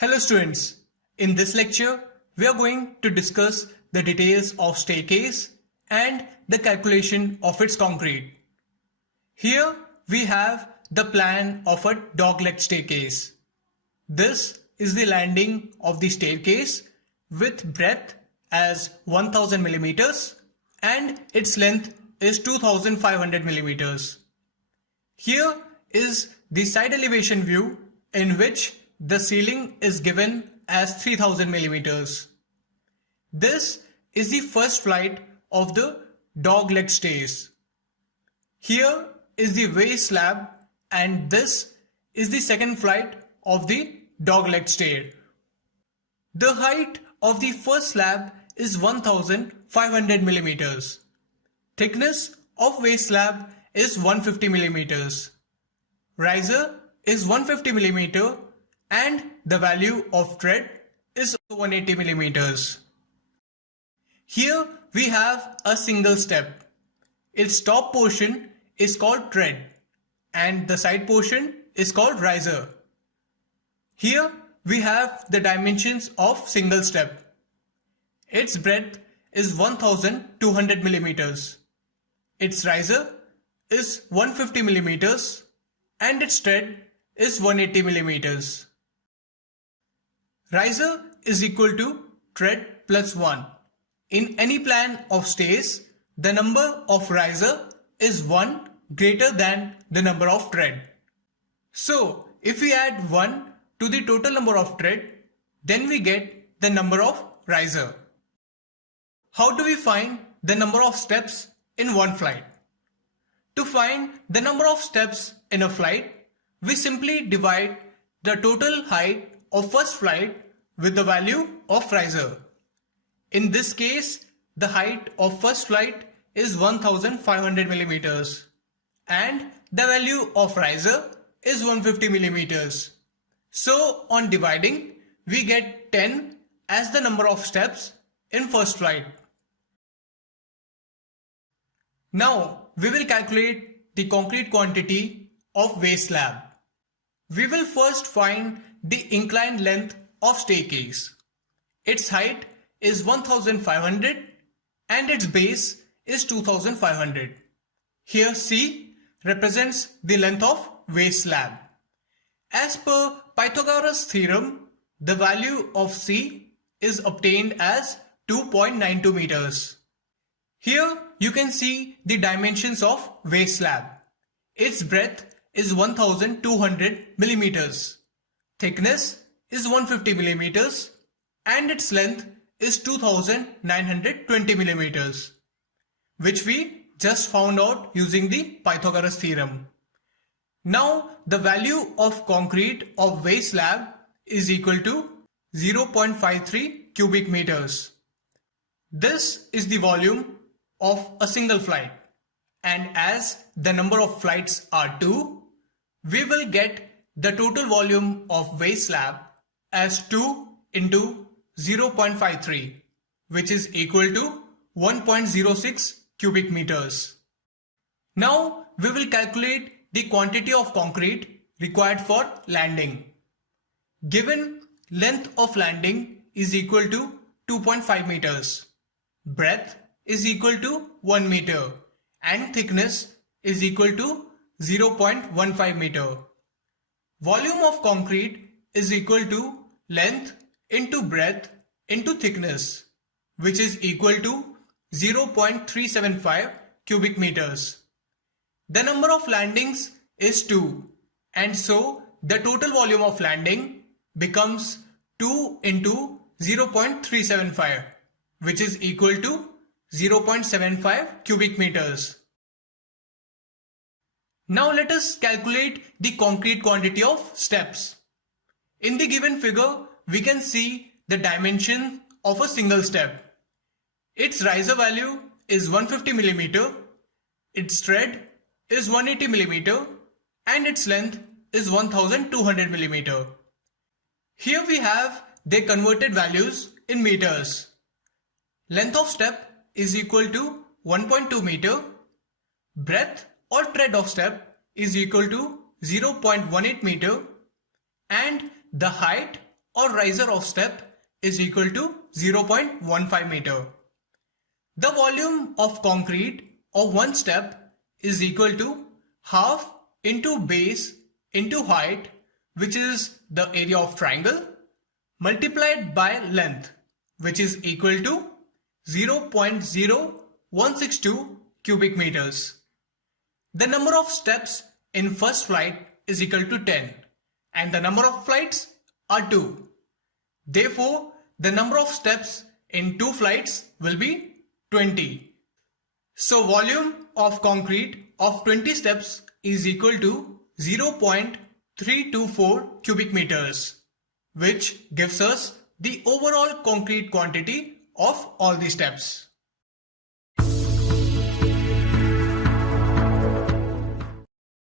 Hello students, in this lecture we are going to discuss the details of staircase and the calculation of its concrete. Here we have the plan of a dogleg staircase. This is the landing of the staircase with breadth as 1000 millimeters and its length is 2500 millimeters. Here is the side elevation view in which the ceiling is given as 3000 millimeters. This is the first flight of the dogleg stairs. Here is the waist slab and this is the second flight of the dogleg stair. The height of the first slab is 1500 millimeters. Thickness of waist slab is 150 millimeters. Riser is 150 millimeter and the value of tread is 180 millimeters. Here we have a single step. Its top portion is called tread and the side portion is called riser. Here we have the dimensions of single step. Its breadth is 1200 millimeters. Its riser is 150 millimeters and its tread is 180 millimeters. Riser is equal to tread plus 1. In any plan of stairs, the number of riser is 1 greater than the number of tread. So, if we add 1 to the total number of tread, then we get the number of riser. How do we find the number of steps in one flight? To find the number of steps in a flight, we simply divide the total height of first flight with the value of riser. In this case, the height of first flight is 1500 millimeters and the value of riser is 150 millimeters. So on dividing, we get 10 as the number of steps in first flight. Now we will calculate the concrete quantity of waist slab. We will first find the inclined length of staircase. Its height is 1500 and its base is 2500. Here C represents the length of waist slab. As per Pythagoras theorem, the value of C is obtained as 2.92 meters. Here you can see the dimensions of waist slab. Its breadth is 1200 millimeters. Thickness is 150 millimeters and its length is 2920 millimeters, which we just found out using the Pythagoras theorem. Now the value of concrete of waist slab is equal to 0.53 cubic meters. This is the volume of a single flight, and as the number of flights are 2, we will get the total volume of waist slab as 2 into 0.53, which is equal to 1.06 cubic meters. Now we will calculate the quantity of concrete required for landing. Given length of landing is equal to 2.5 meters, breadth is equal to 1 meter and thickness is equal to 0.15 meter. Volume of concrete is equal to length into breadth into thickness, which is equal to 0.375 cubic meters. The number of landings is 2, and so the total volume of landing becomes 2 into 0.375, which is equal to 0.75 cubic meters. Now let us calculate the concrete quantity of steps. In the given figure, we can see the dimension of a single step. Its riser value is 150 millimeter, its tread is 180 millimeter, and its length is 1200 millimeter. Here we have their converted values in meters. Length of step is equal to 1.2 meter, breadth or tread of step is equal to 0.18 meter, and the height or riser of step is equal to 0.15 meter. The volume of concrete of one step is equal to half into base into height, which is the area of triangle, multiplied by length, which is equal to 0.0162 cubic meters. The number of steps in first flight is equal to 10 and the number of flights are 2. Therefore, the number of steps in 2 flights will be 20. So volume of concrete of 20 steps is equal to 0.324 cubic meters, which gives us the overall concrete quantity of all the steps.